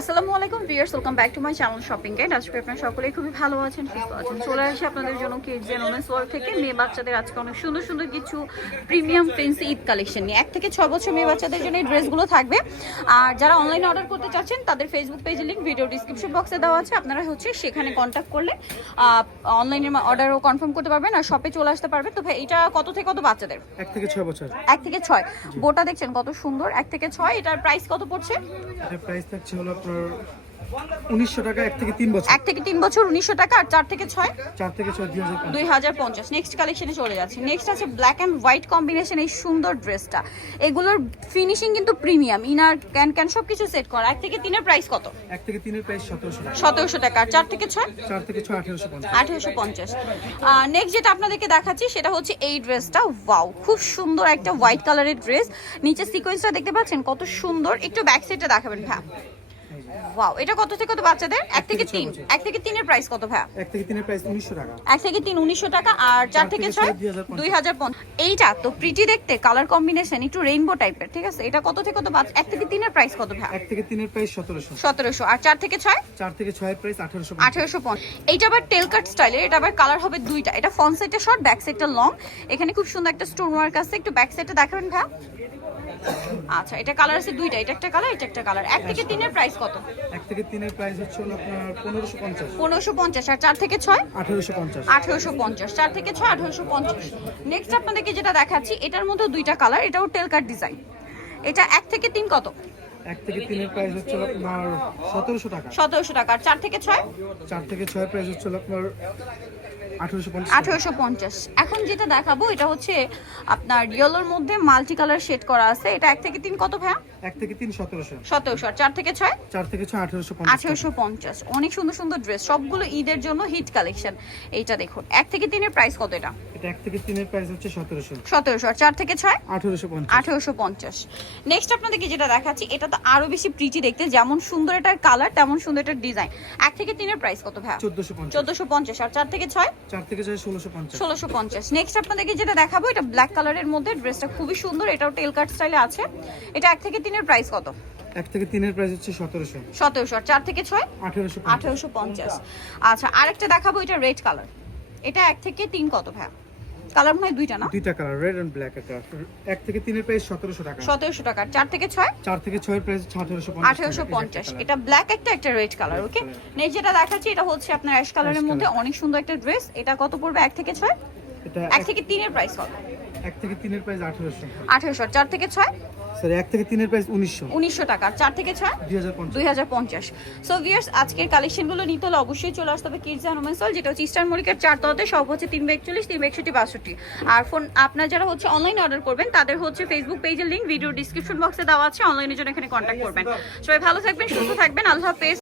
আসসালামু আলাইকুম viewers, welcome back to my channel shopping guide. আজকে আপনারা সকলেই খুবই ভালো আছেন, সুস্থ আছেন। চলে আসি আপনাদের জন্য কিডস এন্ড ওমেন্স ওয়ার্ল্ড থেকে মেয়ে বাচ্চাদের আজকে অনেক সুন্দর সুন্দর কিছু প্রিমিয়াম ফ্যান্সি ঈদ কালেকশন নিয়ে 1 থেকে 6 বছর মেয়ে বাচ্চাদের জন্য এই ড্রেসগুলো থাকবে। আর যারা অনলাইনে অর্ডার করতে চাচ্ছেন তাদের ফেসবুক পেজের লিংক ভিডিও ডিসক্রিপশন বক্সে দেওয়া আছে। আপনারা সেখানে কন্ট্যাক্ট করলে অনলাইনে অর্ডারও কনফার্ম করতে পারবেন আর শপে চলে আসতে পারবেন। তো ভাই এটা কত থেকে কত বাচ্চাদের? 1 থেকে 6 বছর। 1 থেকে 6। বোটা দেখছেন কত সুন্দর, 1 থেকে 6। এটার প্রাইস কত পড়ছে? এটার প্রাইস থাকছে হলো আপনার 1900 টাকা। 1 থেকে 3 বছর। 1 থেকে 3 বছর 1900 টাকা। আর 4 থেকে 6 4 থেকে 6 2050। নেক্সট কালেকশনে চলে যাচ্ছে। নেক্সট আছে ব্ল্যাক এন্ড হোয়াইট কম্বিনেশন এই সুন্দর ড্রেসটা। এগুলোর ফিনিশিং কিন্তু প্রিমিয়াম, ইনার ক্যান সবকিছু সেট করা। 1 থেকে 3 এর প্রাইস কত? 1 থেকে 3 এর প্রাইস 1700 টাকা। 1700 টাকা। আর 4 থেকে 6 4 থেকে 6 1850। 1850। নেক্সট যেটা আপনাদেরকে দেখাচ্ছি সেটা হচ্ছে এই ড্রেসটা। ওয়াও, খুব সুন্দর একটা হোয়াইট কালারের ড্রেস। নিচে সিকোয়েন্সটা দেখতে পাচ্ছেন কত সুন্দর। একটু ব্যাক সাইডটা দেখাবেন ভাই। ওয়াও, এটা কত থেকে কত বাচ্চাদের? 1 থেকে 3। 1 থেকে 3 এর প্রাইস কত ভাই? 1 থেকে 3 এর প্রাইস 1900 টাকা। 1 থেকে 3 1900 টাকা। আর 4 থেকে 6 2050। এইটা তো প্রিটি দেখতে, কালার কম্বিনেশন একটু রেইনবো টাইপের, ঠিক আছে? এটা কত থেকে কত বাচ্চা? 1 থেকে 3 এর প্রাইস কত ভাই? 1 থেকে 3 এর প্রাইস 1700। 1700। আর 4 থেকে 6 4 থেকে 6 এর প্রাইস 1850। 1850। এইটা আবার টেল কাট স্টাইলের। এটা আবার কালার হবে দুইটা। এটা ফ্রন্ট সাইডটা শর্ট, ব্যাক সাইডটা লং। এখানে খুব সুন্দর একটা স্টোন ওয়ার্ক আছে। একটু ব্যাক সাইডটা দেখাবেন ভাই। আচ্ছা, এটা কালার আছে দুইটা, এটা একটা কালার, এটা একটা কালার। 1 থেকে 3 এর প্রাইস কত? 1 থেকে 3 এর প্রাইস হচ্ছে হলো আপনার 1550। 1550। আর 4 থেকে 6 1850। 1850। 4 থেকে 6 1850। নেক্সট আপনাদেরকে যেটা দেখাচ্ছি এটার মধ্যে দুইটা কালার, এটাও টেল কাট ডিজাইন। এটা 1 থেকে 3 কত? 1 থেকে 3 এর প্রাইস হচ্ছে হলো আপনার 1700 টাকা। 1700 টাকা। আর 4 থেকে 6 4 থেকে 6 এর প্রাইস হচ্ছে হলো আপনার 1850। 1850। এখন যেটা দেখাবো এটা হচ্ছে আপনার ইয়েলোর মধ্যে মাল্টি কালার শেড করা আছে। এটা 1 থেকে 3 কত ভাইয়া? 1 থেকে 3 1700। 1700। আর 4 থেকে 6 4 থেকে 6 1850। 1850। অনেক সুন্দর সুন্দর ড্রেস, সবগুলো ঈদের জন্য হিট কালেকশন। এইটা দেখুন। 1 থেকে 3 এর প্রাইস কত এটা? এটা 1 থেকে 3 এর প্রাইস হচ্ছে 1700। 1700। আর 4 থেকে 6 1850। 1850। নেক্সট আপনাদেরকে যেটা দেখাচ্ছি এটা তো আরো বেশি প্রিটি দেখতে, যেমন সুন্দর এটার কালার তেমন সুন্দর এটার ডিজাইন। 1 থেকে 3 এর প্রাইস কত ভাইয়া? 1450। 1450। আর 4 থেকে 6 4 থেকে 6 1650। 1650। নেক্সট আপনাদেরকে যেটা দেখাবো এটা ব্ল্যাক কালারের মধ্যে, ড্রেসটা খুবই সুন্দর। এটাও টেল কাট স্টাইলে আছে। এটা 1 থেকে 3 এর প্রাইস কত? 1 থেকে 3 এর প্রাইস হচ্ছে 1700। 1700। আর 4 থেকে 6 1850। 1850। আচ্ছা, আরেকটা দেখাবো, এটা রেড কালার। এটা 1 থেকে 3 কত ভাইয়া? কালার মনে হয় দুইটা না? দুইটা কালার, রেড এন্ড ব্ল্যাক। এটা 1 থেকে 3 এর প্রাইস 1700 টাকা। 1700 টাকা। 4 থেকে 6 4 থেকে 6 এর প্রাইস 1850। 1850। এটা ব্ল্যাক একটা রেড কালার। ওকে, নেক্সট যেটা দেখাচ্ছি এটা হচ্ছে আপনার অ্যাশ কালারের মধ্যে অনেক সুন্দর একটা ড্রেস। এটা কত পড়বে? 1 থেকে 6 এটা 1 থেকে 3 এর প্রাইস কত? 1 থেকে 3 এর প্রাইস 1800। 1800। 4 থেকে 6 স্যার 1 থেকে 3 এর প্রাইস 1900। 1900 টাকা। 4 থেকে 6 2050। 2050। সো ভিউয়ার্স, আজকের কালেকশনগুলো নিতে হলে অবশ্যই চলে আসতে হবে কিডস এন্ড ওমেন্স ওয়ার্ল্ড, যেটা হচ্ছে ইস্টার্ন মল্লিকের 4 তলাতে। সব হচ্ছে 342 362 62। আর ফোন আপনারা যারা হচ্ছে অনলাইনে অর্ডার করবেন তাদের হচ্ছে ফেসবুক পেজের লিংক ভিডিও ডিসক্রিপশন বক্সে দেওয়া আছে। অনলাইনের জন্য এখানে কন্ট্যাক্ট করবেন। সবাই ভালো থাকবেন, সুস্থ থাকবেন। আল্লাহ হাফেজ।